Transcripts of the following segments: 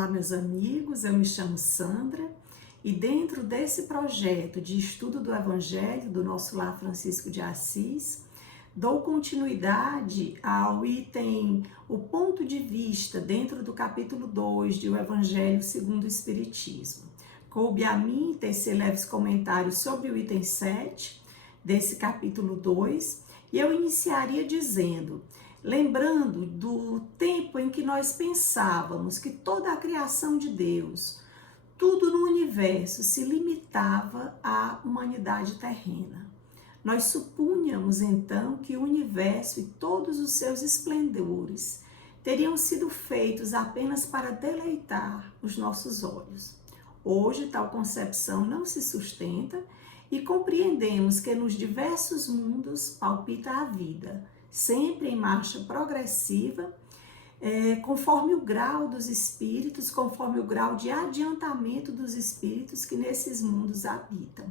Olá, meus amigos, eu me chamo Sandra e dentro desse projeto de estudo do Evangelho do nosso Lar Francisco de Assis, dou continuidade ao item O Ponto de Vista dentro do capítulo 2 de O Evangelho segundo o Espiritismo. Coube a mim tecer leves comentários sobre o item 7 desse capítulo 2 e eu iniciaria dizendo: lembrando do tempo em que nós pensávamos que toda a criação de Deus, tudo no universo se limitava à humanidade terrena. Nós supunhamos então que o universo e todos os seus esplendores teriam sido feitos apenas para deleitar os nossos olhos. Hoje tal concepção não se sustenta e compreendemos que nos diversos mundos palpita a vida, sempre em marcha progressiva, conforme o grau dos espíritos, conforme o grau de adiantamento dos espíritos que nesses mundos habitam.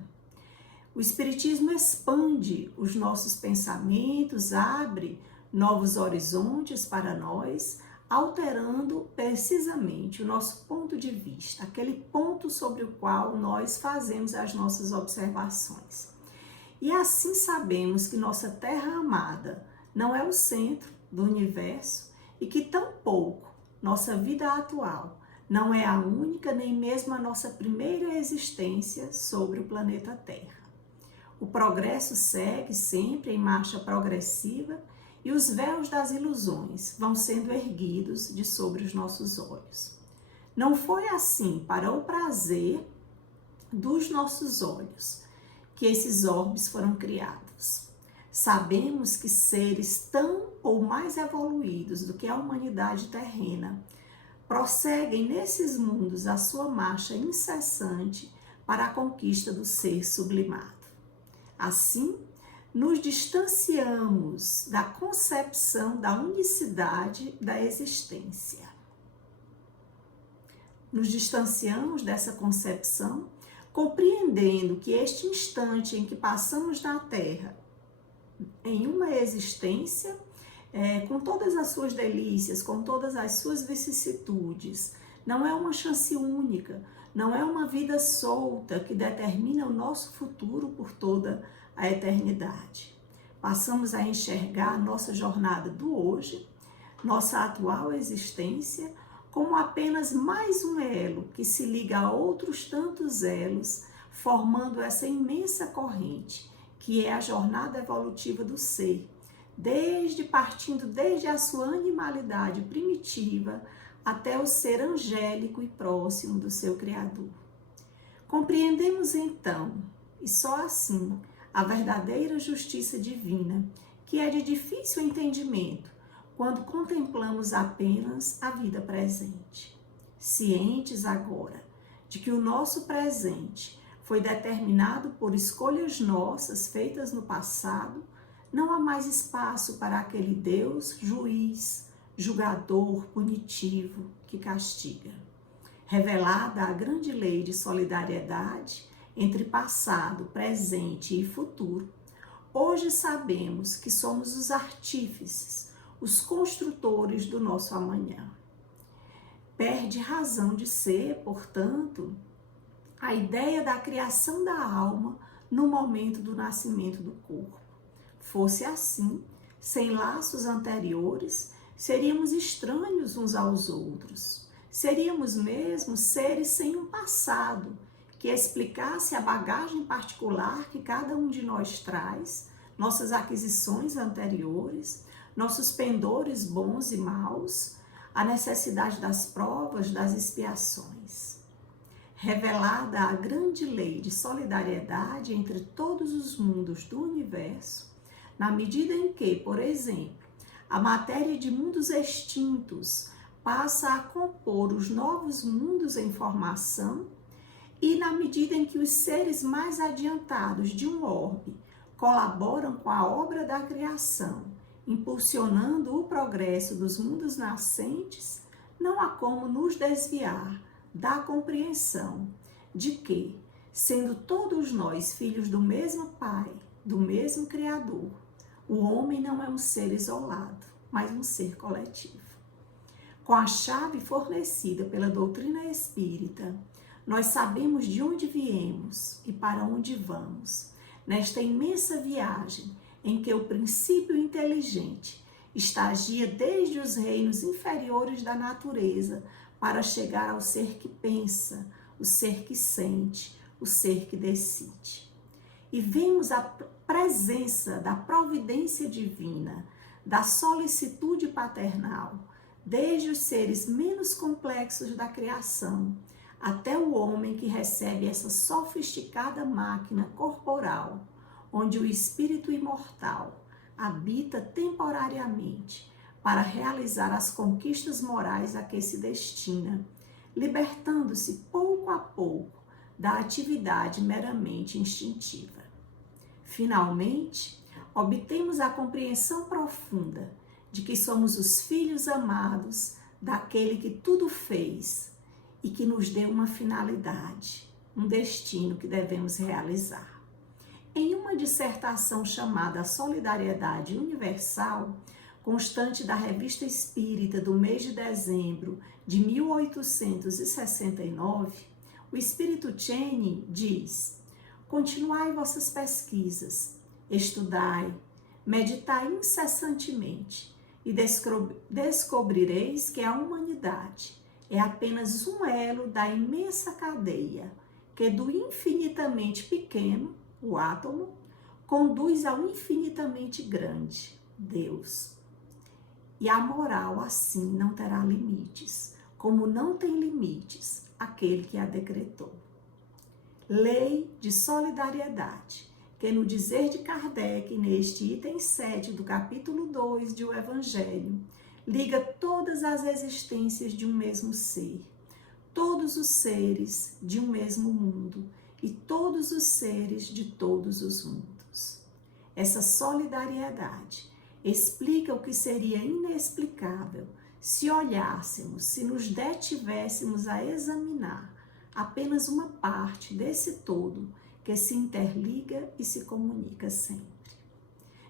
O Espiritismo expande os nossos pensamentos, abre novos horizontes para nós, alterando precisamente o nosso ponto de vista, aquele ponto sobre o qual nós fazemos as nossas observações. E assim sabemos que nossa Terra amada não é o centro do universo e que tampouco nossa vida atual não é a única nem mesmo a nossa primeira existência sobre o planeta Terra. O progresso segue sempre em marcha progressiva e os véus das ilusões vão sendo erguidos de sobre os nossos olhos. Não foi assim para o prazer dos nossos olhos que esses orbes foram criados. Sabemos que seres tão ou mais evoluídos do que a humanidade terrena prosseguem nesses mundos a sua marcha incessante para a conquista do ser sublimado. Assim, nos distanciamos da concepção da unicidade da existência. Nos distanciamos dessa concepção, compreendendo que este instante em que passamos na Terra em uma existência, com todas as suas delícias, com todas as suas vicissitudes, não é uma chance única, não é uma vida solta que determina o nosso futuro por toda a eternidade. Passamos a enxergar a nossa jornada do hoje, nossa atual existência, como apenas mais um elo que se liga a outros tantos elos, formando essa imensa corrente, que é a jornada evolutiva do ser, partindo desde a sua animalidade primitiva até o ser angélico e próximo do seu Criador. Compreendemos então, e só assim, a verdadeira justiça divina, que é de difícil entendimento quando contemplamos apenas a vida presente. Cientes agora de que o nosso presente foi determinado por escolhas nossas feitas no passado, não há mais espaço para aquele Deus juiz, julgador, punitivo, que castiga. Revelada a grande lei de solidariedade entre passado, presente e futuro, hoje sabemos que somos os artífices, os construtores do nosso amanhã. Perde razão de ser, portanto, a ideia da criação da alma no momento do nascimento do corpo. Fosse assim, sem laços anteriores, seríamos estranhos uns aos outros. Seríamos mesmo seres sem um passado que explicasse a bagagem particular que cada um de nós traz, nossas aquisições anteriores, nossos pendores bons e maus, a necessidade das provas, das expiações. Revelada a grande lei de solidariedade entre todos os mundos do universo, na medida em que, por exemplo, a matéria de mundos extintos passa a compor os novos mundos em formação e na medida em que os seres mais adiantados de um orbe colaboram com a obra da criação, impulsionando o progresso dos mundos nascentes, não há como nos desviar da compreensão de que, sendo todos nós filhos do mesmo Pai, do mesmo Criador, o homem não é um ser isolado, mas um ser coletivo. Com a chave fornecida pela doutrina espírita, nós sabemos de onde viemos e para onde vamos, nesta imensa viagem em que o princípio inteligente estagia desde os reinos inferiores da natureza para chegar ao ser que pensa, o ser que sente, o ser que decide. E vemos a presença da providência divina, da solicitude paternal, desde os seres menos complexos da criação, até o homem que recebe essa sofisticada máquina corporal, onde o espírito imortal habita temporariamente para realizar as conquistas morais a que se destina, libertando-se pouco a pouco da atividade meramente instintiva. Finalmente, obtemos a compreensão profunda de que somos os filhos amados daquele que tudo fez e que nos deu uma finalidade, um destino que devemos realizar. Em uma dissertação chamada Solidariedade Universal, constante da Revista Espírita do mês de dezembro de 1869, o Espírito Channing diz: continuai vossas pesquisas, estudai, meditai incessantemente e descobrireis que a humanidade é apenas um elo da imensa cadeia que do infinitamente pequeno, o átomo, conduz ao infinitamente grande, Deus. E a moral assim não terá limites, como não tem limites aquele que a decretou. Lei de solidariedade, que no dizer de Kardec, neste item 7 do capítulo 2 de O Evangelho, liga todas as existências de um mesmo ser, todos os seres de um mesmo mundo e todos os seres de todos os mundos. Essa solidariedade explica o que seria inexplicável se olhássemos, se nos detivéssemos a examinar apenas uma parte desse todo que se interliga e se comunica sempre.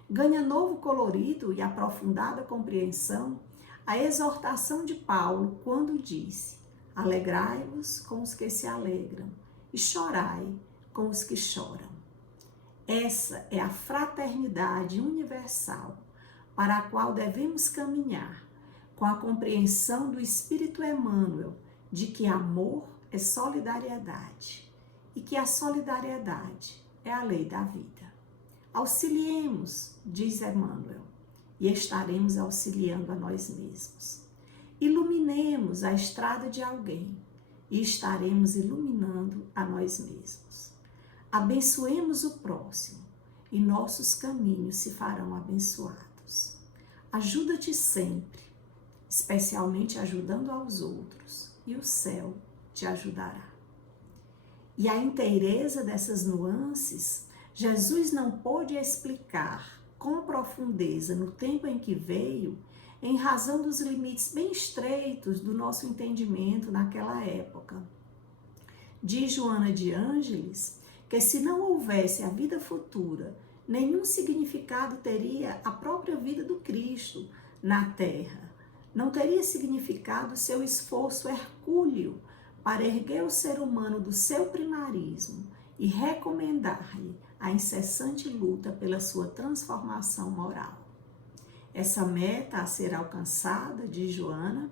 Ganha novo colorido e aprofundada compreensão a exortação de Paulo quando disse: alegrai-vos com os que se alegram e chorai com os que choram. Essa é a fraternidade universal para a qual devemos caminhar, com a compreensão do Espírito Emmanuel de que amor é solidariedade e que a solidariedade é a lei da vida. Auxiliemos, diz Emmanuel, e estaremos auxiliando a nós mesmos. Iluminemos a estrada de alguém e estaremos iluminando a nós mesmos. Abençoemos o próximo e nossos caminhos se farão abençoados. Ajuda-te sempre, especialmente ajudando aos outros, e o céu te ajudará. E a inteireza dessas nuances, Jesus não pôde explicar com profundeza no tempo em que veio, em razão dos limites bem estreitos do nosso entendimento naquela época. Diz Joana de Ângeles que se não houvesse a vida futura, nenhum significado teria a própria vida do Cristo na Terra. Não teria significado seu esforço hercúleo para erguer o ser humano do seu primarismo e recomendar-lhe a incessante luta pela sua transformação moral. Essa meta a ser alcançada, diz Joana,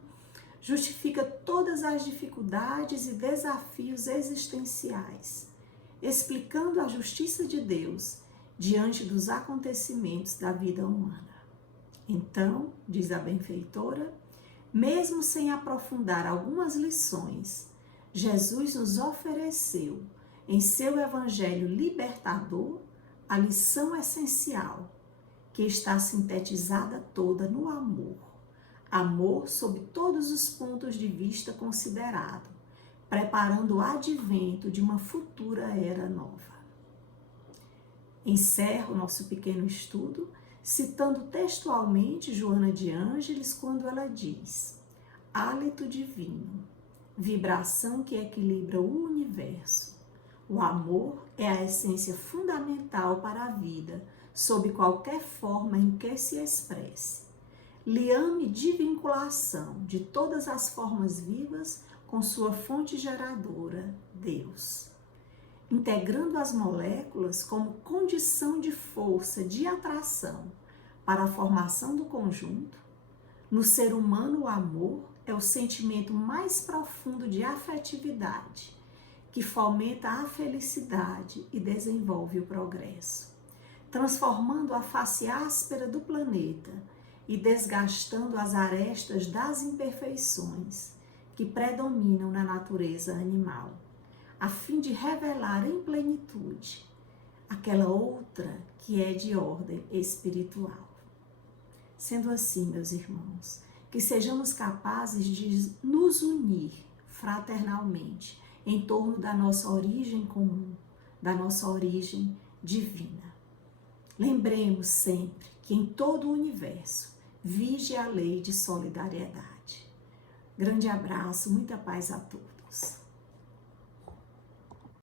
justifica todas as dificuldades e desafios existenciais, explicando a justiça de Deus diante dos acontecimentos da vida humana. Então, diz a benfeitora, mesmo sem aprofundar algumas lições, Jesus nos ofereceu, em seu evangelho libertador, a lição essencial, que está sintetizada toda no amor. Amor sob todos os pontos de vista considerado, preparando o advento de uma futura era nova. Encerro nosso pequeno estudo citando textualmente Joana de Ângeles quando ela diz: hálito divino, vibração que equilibra o universo. O amor é a essência fundamental para a vida, sob qualquer forma em que se expresse. liame de vinculação de todas as formas vivas com sua fonte geradora, Deus, integrando as moléculas como condição de força de atração para a formação do conjunto. No ser humano, o amor é o sentimento mais profundo de afetividade, que fomenta a felicidade e desenvolve o progresso, transformando a face áspera do planeta e desgastando as arestas das imperfeições que predominam na natureza animal, a fim de revelar em plenitude aquela outra que é de ordem espiritual. Sendo assim, meus irmãos, que sejamos capazes de nos unir fraternalmente em torno da nossa origem comum, da nossa origem divina. Lembremos sempre que em todo o universo vige a lei de solidariedade. Grande abraço, muita paz a todos.